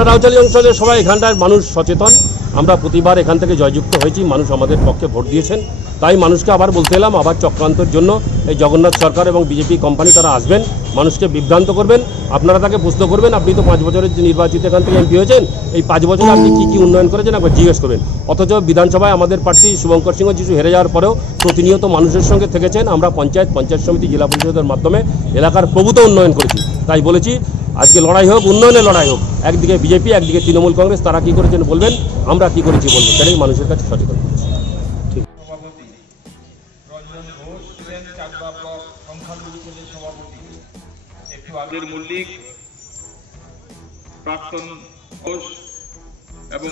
তা রাউচালি অঞ্চলের সবাই এখানটার মানুষ সচেতন। আমরা প্রতিবার এখান থেকে জয়যুক্ত হয়েছি, মানুষ আমাদের পক্ষে ভোট দিয়েছেন। তাই মানুষকে আবার বলতে এলাম, আবার চক্রান্তর জন্য এই জগন্নাথ সরকার এবং বিজেপি কোম্পানি তারা আসবেন, মানুষকে বিভ্রান্ত করবেন। আপনারা তাকে প্রশ্ন করবেন, আপনি তো পাঁচ বছরের নির্বাচিত এখান থেকে এমপি হয়েছেন, এই পাঁচ বছরে আপনি কী কী উন্নয়ন করেছেন একবার জিজ্ঞেস করবেন। অথচ বিধানসভায় আমাদের প্রার্থী শুভঙ্কর সিংহ যিশু হেরে যাওয়ার পরেও প্রতিনিয়ত মানুষের সঙ্গে থেকেছেন। আমরা পঞ্চায়েত পঞ্চায়েত সমিতি, জেলা পরিষদের মাধ্যমে এলাকার প্রভূত উন্নয়ন করেছি। তাই বলেছি আজকে লড়াই হোক, উন্নয়নের লড়াই হোক, একদিকে বিজেপি, একদিকে তৃণমূল কংগ্রেস, তারা কী করেছেন বলবেন? আমরা কী করেছি বলব? সেটাই মানুষের কাছে সচেতন। এবং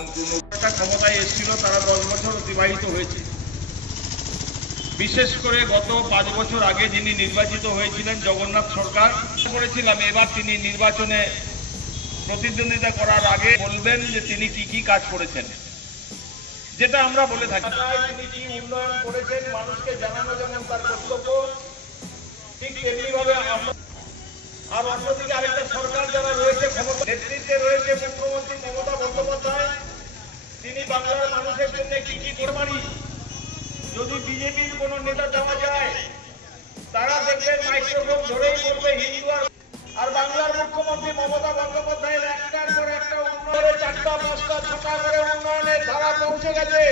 ক্ষমতায় এসেছিল, তারা দশ বছর অতিবাহিত হয়েছে। বিশেষ করে গত পাঁচ বছর আগে যিনি নির্বাচিত হয়েছিলেন জগন্নাথ সরকার, করেছিলাম। এবার তিনি নির্বাচনে প্রতিদ্বন্দ্বিতা করার আগে বলবেন যে তিনি কি কি কাজ করেছেন। যেটা আমরা বলে থাকি। তিনি কি করেছেন, মানুষকে জানানো ঠিক আরেকটা সরকার যারা রয়েছে মুখ্যমন্ত্রী মমতা বন্দ্যোপাধ্যায়। তিনি বাংলার মানুষের জন্য কি কি করে পারি? যদি বিজেপির কোন নেতা যাওয়া যায়? তারা দেখবেন মাইক্রোফোন ধরেই বলবে, হিন্দু আর বাংলার মুখ্যমন্ত্রী মমতা বন্দ্যোপাধ্যায়ের একটার পর একটা উন্নয়নের চারটা, পাঁচটা, ছটা করে উন্নয়নের ধারা পৌঁছে গেছে।